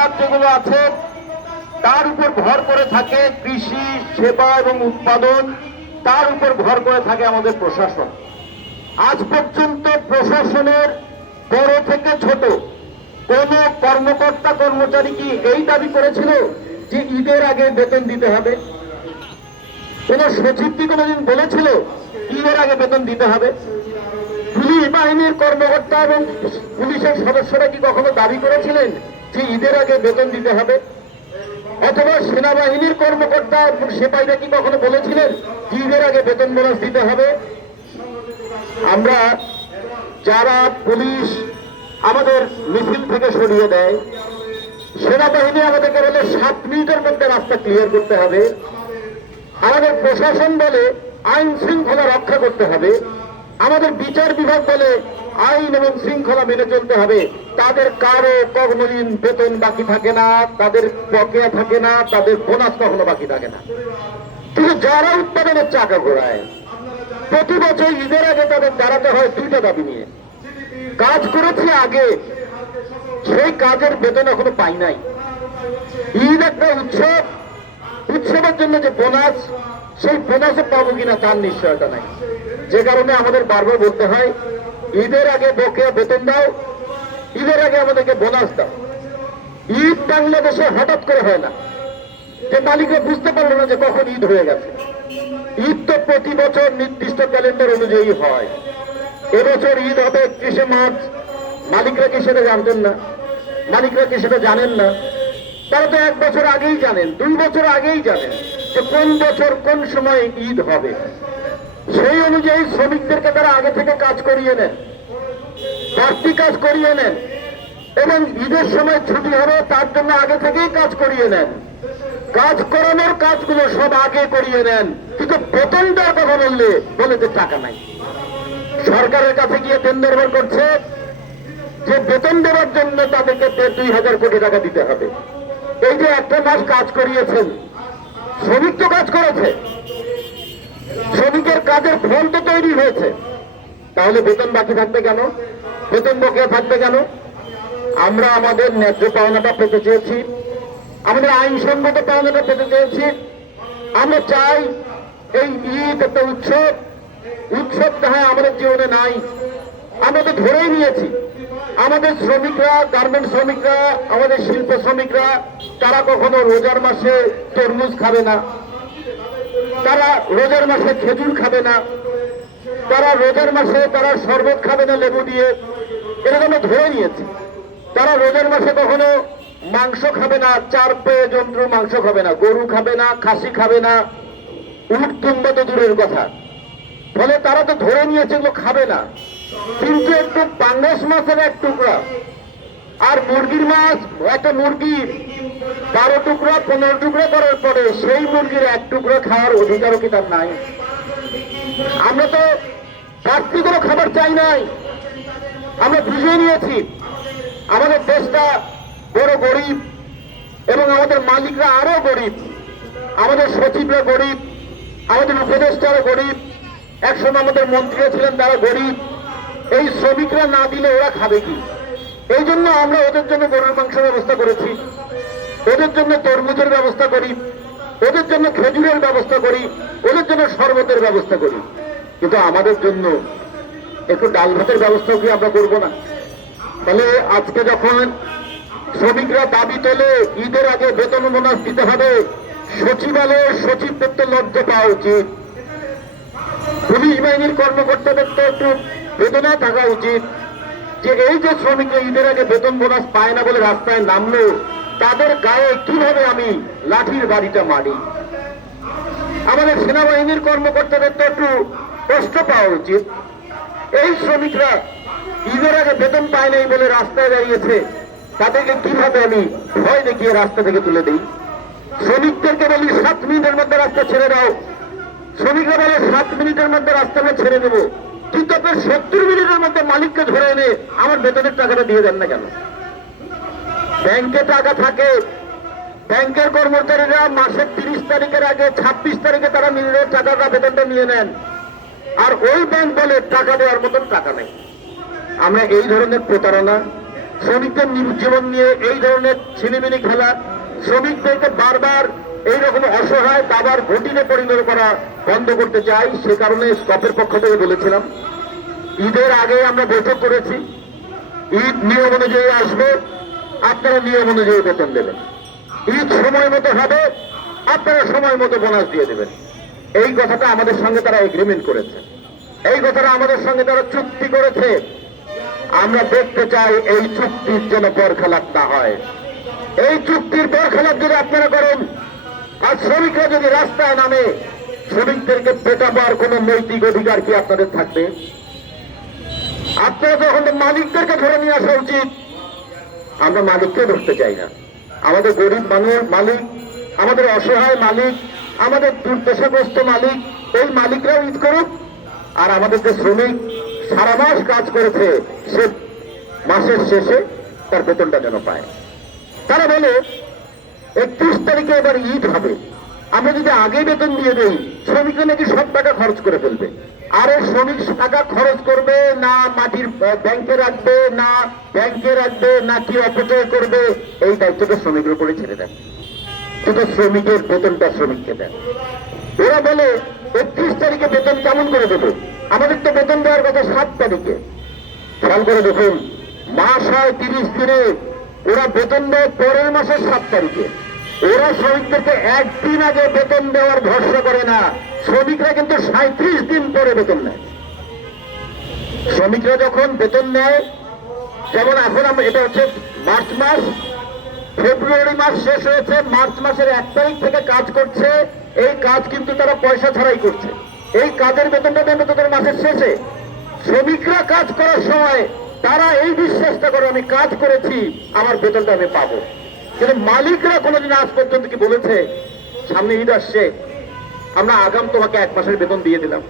খাত যেগুলো আছে তার উপর ভর করে থাকে কৃষি, সেবা এবং উৎপাদন, তার উপর ভর করে থাকে আমাদের প্রশাসন। আজ পর্যন্ত প্রশাসনের বড় থেকে ছোট কোন কর্মকর্তা কর্মচারী কি এই দাবি করেছিল যে ঈদের আগে বেতন দিতে হবে? কোন সচিব কি কোনোদিন বলেছিল ঈদের আগে বেতন দিতে হবে? পুলিশ বাহিনীর কর্মকর্তা এবং পুলিশের সদস্যরা কি কখনো দাবি করেছিলেন যে ঈদের আগে বেতন দিতে হবে? অথবা সেনাবাহিনীর কর্মকর্তা সেপাইরা কি কখনো বলেছিলেন যে ঈদের আগে বেতন বোনাস দিতে হবে? আমরা যারা পুলিশ আমাদের মিছিল থেকে সরিয়ে দেয়, সেনাবাহিনী আমাদেরকে বলে 7 মিনিটের মধ্যে রাস্তা ক্লিয়ার করতে হবে, আমাদের প্রশাসন বলে আইন শৃঙ্খলা রক্ষা করতে হবে, আমাদের বিচার বিভাগ বলে আইন এবং শৃঙ্খলা মেনে চলতে হবে, তাদের কারো কর্মদিন বেতন বাকি থাকে না, তাদের বকেয়া থাকে না, তাদের বোনাস কখনো বাকি থাকে না। কিন্তু যারা উৎপাদনের চাকা ঘোরায়, প্রতি বছর ঈদের আগে তাদের দাঁড়াতে হয় 2টা দাবি নিয়ে। কাজ করেছে আগে, সেই কাজের বেতন এখনো পাই নাই। ঈদ একটা উৎসব, উৎসবের জন্য যে বোনাস, সেই বোনাসও পাবো কিনা তার নিশ্চয়তা নাই। যে কারণে আমাদের বারবার বলতে হয় ঈদের আগে বকেয়া বেতন দাও, ঈদের আগে আমাদেরকে বোনাস দাও। ঈদ বাংলাদেশে হঠাৎ করে হয় না, যে মালিকরা বুঝতে পারলো না যে কখন ঈদ হয়ে গেছে। ঈদ তো প্রতি বছর নির্দিষ্ট ক্যালেন্ডার অনুযায়ী হয়। এবছর ঈদ হবে 31শে মার্চ, মালিকরা কি সেটা জানতেন না? মালিকরা কি সেটা জানেন না? তারা তো 1 বছর আগেই জানেন, 2 বছর আগেই জানেন যে কোন বছর কোন সময় ঈদ হবে। সেই অনুযায়ী শ্রমিকদেরকে তারা আগে থেকে কাজ করিয়ে নেন, বাড়তি কাজ করিয়ে নেন, এবং ঈদের সময় ছুটি হবে তার জন্য আগে থেকেই কাজ করিয়ে নেন। কাজ করানোর কাজগুলো সব আগে করিয়ে নেন, কিন্তু বেতন দেওয়ার কথা বলে যে টাকা নাই। সরকারের কাছে গিয়ে টেন্ডার করছে যে বেতন দেওয়ার জন্য তাদেরকে 2,000 কোটি টাকা দিতে হবে। এই যে 1 মাস কাজ করিয়েছেন, শ্রমিক তো কাজ করেছে, শ্রমিকের কাজের ফল তো তৈরি হয়েছে, তাহলে বেতন বাকি থাকবে কেন? বেতন বকেয়া থাকবে কেন? আমরা আমাদের ন্যায্য পাওনাটা পেতে চেয়েছি, আমাদের আইনসঙ্গত পাওনাটা পেতে চেয়েছি। আমরা চাই এই ঈদ একটা উৎসব, উৎসব হয় আমাদের জীবনে নাই। আমরা তো ধরেই নিয়েছি আমাদের শ্রমিকরা, গার্মেন্টস শ্রমিকরা, আমাদের শিল্প শ্রমিকরা, তারা কখনো রোজার মাসে তরমুজ খাবে না, তারা রোজার মাসে খেজুর খাবে না, তারা রোজার মাসে তারা শরবত খাবে না লেবু দিয়ে, এরকম আমরা ধরে নিয়েছি। তারা রোজার মাসে কখনো মাংস খাবে না, 4 পেয়ে জন্তুর মাংস খাবে না, গরু খাবে না, খাসি খাবে না, উট তুম্বা তো দূরের কথা। ফলে তারা তো ধরে নিয়েছে এগুলো খাবে না। কিন্তু একটু পাঙ্গাস মাছের 1 টুকরা আর মুরগির মাছ, একটা মুরগির 12 টুকরা 15 টুকরা করার পরে সেই মুরগির 1 টুকরা খাওয়ার অধিকারও কি তার নাই? আমরা তো বাড়তি কোনো খাবার চাই নাই। আমরা বুঝে নিয়েছি আমাদের দেশটা বড় গরিব এবং আমাদের মালিকরা আরো গরিব, আমাদের সচিবরা গরিব, আমাদের উপদেষ্টারা গরিব, একসময় আমাদের মন্ত্রীরা ছিলেন তারা গরিব। এই শ্রমিকরা না দিলে ওরা খাবে কি? এই জন্য আমরা ওদের জন্য গরুর মাংসের ব্যবস্থা করেছি, ওদের জন্য তরমুজের ব্যবস্থা করি, ওদের জন্য খেজুরের ব্যবস্থা করি, ওদের জন্য শরবতের ব্যবস্থা করি। কিন্তু আমাদের জন্য একটু ডাল ভাতের ব্যবস্থাও কি আমরা করবো না? তাহলে আজকে যখন শ্রমিকরা দাবি তোলে ঈদের আগে বেতন বোনাস দিতে হবে, সচিবালয়ের সচিবদের তো লজ্জা পাওয়া উচিত, পুলিশ বাহিনীর কর্মকর্তাদের তো একটু বেদনা থাকা উচিত যে এই যে শ্রমিকরা ঈদের আগে বেতন বোনাস পায় না বলে রাস্তায় নামলো, তাদের গায়ে কিভাবে আমি লাঠির বাড়িটা মারি। আমাদের সেনাবাহিনীর কর্মকর্তাদের তো একটু কষ্ট পাওয়া উচিত। এই শ্রমিকরা ঈদের আগে বেতন পায় নাই বলে রাস্তায় দাঁড়িয়েছে, তাদেরকে কিভাবে আমি ভয় দেখিয়ে রাস্তা থেকে তুলে দিই। শ্রমিকদেরকে বলি 7 মিনিটের মধ্যে রাস্তা ছেড়ে দাও, শ্রমিকরা বলে 7 মিনিটের মধ্যে রাস্তা আমি ছেড়ে দেবো, কিন্তু আপনার 70 মিনিটের মধ্যে মালিককে ধরে এনে আমার বেতনের টাকাটা দিয়ে দেন না কেন? ব্যাংকে টাকা থাকে, ব্যাংকের কর্মচারীরা মাসের 30 তারিখের আগে 26 তারিখে তারা নিজেদের টাকাটা বেতনটা নিয়ে নেন, আর ওই ব্যাংক বলে টাকা দেওয়ার মতন টাকা নেই। আমরা এই ধরনের প্রতারণা, শ্রমিকদের জীবন নিয়ে এই ধরনের ছিনিমিনি খেলা, শ্রমিকদেরকে বারবার এইরকম অসহায় দাবার ঘটিতে পরিণত করা বন্ধ করতে চাই। সে কারণে স্কপের পক্ষ থেকে বলেছিলাম, ঈদের আগে আমরা বৈঠক করেছি, ঈদ নিয়ম অনুযায়ী আসবে, আপনারা নিয়ম অনুযায়ী বেতন দেবেন। ঈদ সময় মতো হবে, আপনারা সময় মতো বোনাস দিয়ে দেবেন। এই কথাটা আমাদের সঙ্গে তারা এগ্রিমেন্ট করেছে, এই কথাটা আমাদের সঙ্গে তারা চুক্তি করেছে। আমরা দেখতে চাই এই চুক্তির যেন বরখেলাপ না হয়। এই চুক্তির বরখেলাপ যদি আপনারা করেন, আর শ্রমিকরা যদি রাস্তায় নামে, শ্রমিকদেরকে পেটাবার কোন নৈতিক অধিকার কি আপনাদের থাকবে? আপনারা যখন মালিকদেরকে ধরে নিয়ে আসা উচিত। আমরা মালিককে ধরতে চাই না। আমাদের গরিব মানুষ মালিক, আমাদের অসহায় মালিক, আমাদের দুর্দশাগ্রস্ত মালিক, এই মালিকরাও ঈদ করুক। আর আমাদের যে শ্রমিক সারা মাস কাজ করেছে, সে মাসের শেষে তার বেতনটা যেন পায়। তারা বলে 31 তারিখে এবার ঈদ হবে, আমরা যদি আগে বেতন দিয়ে দেই, শ্রমিকরা নাকি সব টাকা খরচ করে ফেলবে। আরে শ্রমিক টাকা খরচ করবে না মাটির ব্যাংকে রাখবে, না ব্যাংকে রাখবে, না কি অপচয় করবে, এই দায়িত্বটা শ্রমিকের উপরে ছেড়ে দেন। কিন্তু শ্রমিকের বেতনটা শ্রমিককে দেন। ওরা বলে 31 তারিখে বেতন কেমন করে দেবে? আমাদের তো বেতন দেওয়ার কথা 7 তারিখে। খেয়াল করে দেখুন, মাস হয় 30 দিনে, ওরা বেতন দেয় পরের মাসের 7 তারিখে। ওরা শ্রমিকদেরকে একদিন আগে বেতন দেওয়ার ভরসা করে না, শ্রমিকরা কিন্তু 37 দিন পরে বেতন নেয়। শ্রমিকরা যখন বেতন নেয়, যেমন এখন এটা হচ্ছে মার্চ মাস, ফেব্রুয়ারি মাস শেষ হয়েছে, মার্চ মাসের 1 তারিখ থেকে কাজ করছে। এই কাজ কিন্তু তারা পয়সা ছাড়াই করছে। এই কাজের বেতনটা দেবে তাদের মাসের শেষে। শ্রমিকরা কাজ করার সময় তারা এই বিশ্বাসটা করে, আমি কাজ করেছি, আমার বেতনটা আমি পাবো। কিন্তু মালিকরা কোনোদিন আজ পর্যন্ত কি বলেছে, সামনে ঈদ আসছে, আমরা আগাম তোমাকে 1 মাসের বেতন দিয়ে দিলাম?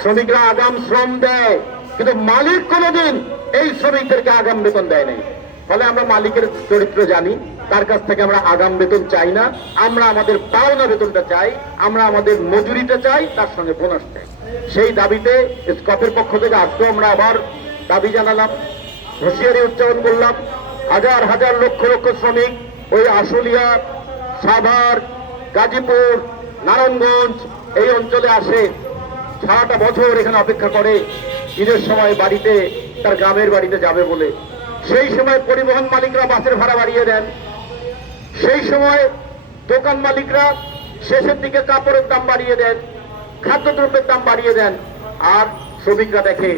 শ্রমিকরা আগাম শ্রম দেয়, কিন্তু মালিক কোনোদিন এই শ্রমিকদেরকে আগাম বেতন দেয় নাই। ফলে আমরা মালিকের চরিত্র জানি, তার কাছ থেকে আমরা আগাম বেতন চাই না। আমরা আমাদের পাওনা বেতনটা চাই, আমরা আমাদের মজুরিটা চাই, তার সঙ্গে বোনাস চাই। সেই দাবিতে স্কপের পক্ষ থেকে আজকে আমরা আবার দাবি জানালাম, হুঁশিয়ারি উচ্চারণ করলাম। হাজার হাজার লক্ষ লক্ষ শ্রমিক ওই আশুলিয়া, সাভার, গাজীপুর, নারায়ণগঞ্জ এই অঞ্চলে আসে, সারাটা বছর এখানে অপেক্ষা করে ঈদের সময় বাড়িতে, তার গ্রামের বাড়িতে যাবে বলে। সেই সময় পরিবহন মালিকরা বাসের ভাড়া বাড়িয়ে দেন, সেই সময় দোকান মালিকরা শেষের দিকে কাপড়ের দাম বাড়িয়ে দেন, খাদ্যদ্রব্যের দাম বাড়িয়ে দেন। আর শ্রমিকরা দেখে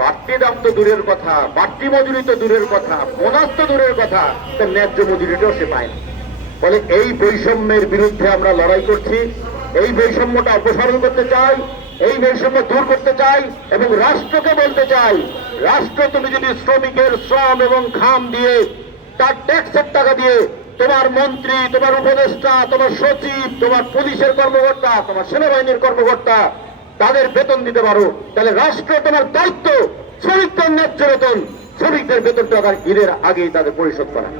বাড়তি দাম তো দূরের কথা, বাড়তি মজুরি তো দূরের কথা, বোনাস তো দূরের কথা, তার ন্যায্য মজুরিটাও সে পায় না। ফলে এই বৈষম্যের বিরুদ্ধে আমরা লড়াই করছি। এই বৈষম্যটা অপসারণ করতে চাই, এই বৈষম্য দূর করতে চাই এবং রাষ্ট্রকে বলতে চাই, রাষ্ট্র তুমি যদি শ্রমিকের শ্রম এবং ঘাম দিয়ে, তার ট্যাক্সের টাকা দিয়ে তোমার মন্ত্রী, তোমার উপদেষ্টা, তোমার সচিব, তোমার পুলিশের কর্মকর্তা, তোমার সেনাবাহিনীর কর্মকর্তা, তাদের বেতন দিতে পারো, তাহলে রাষ্ট্র তোমার দায়িত্ব শ্রমিকদের ন্যায্য বেতন, শ্রমিকদের বেতনটা ঈদের আগেই তাদের পরিশোধ করা।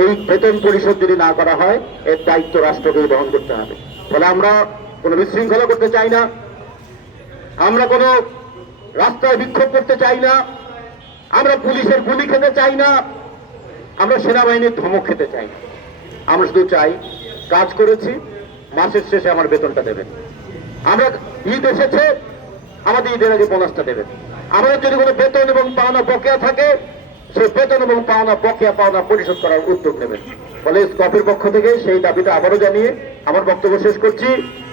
এই বেতন পরিশোধ যদি না করা হয়, এর দায়িত্ব রাষ্ট্রকে বহন করতে হবে। ফলে আমরা কোনো বিশৃঙ্খলা করতে চাই না, আমরা কোনো রাস্তায় বিক্ষোভ করতে চাই না, আমরা পুলিশের গুলি খেতে চাই না, আমরা সেনাবাহিনীর ধমক খেতে চাই না। আমরা শুধু চাই, কাজ করেছি, মাসের শেষে আমার বেতনটা দেবেন। আমরা ঈদ এসেছে, আমাদের ঈদের আগে বোনাসটা দেবেন। আমাদের যদি কোনো বেতন এবং পাওনা বকেয়া থাকে, সেই বেতন এবং পাওনা বকেয়া পাওনা পরিশোধ করার উদ্যোগ নেবেন। ফলে স্কপের পক্ষ থেকে সেই দাবিটা আবারও জানিয়ে আমার বক্তব্য শেষ করছি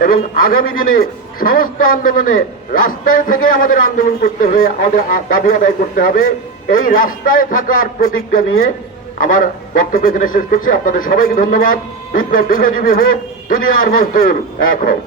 এবং আগামী দিনে সমস্ত আন্দোলনে রাস্তায় থেকে আমাদের আন্দোলন করতে হবে, আমাদের দাবি আদায় করতে হবে। এই রাস্তায় থাকার প্রতিজ্ঞা নিয়ে আমার বক্তব্য এখানে শেষ করছি। আপনাদের সবাইকে ধন্যবাদ। বিপ্লব দীর্ঘজীবী হোক, দুনিয়ার মজদুর এক হোক।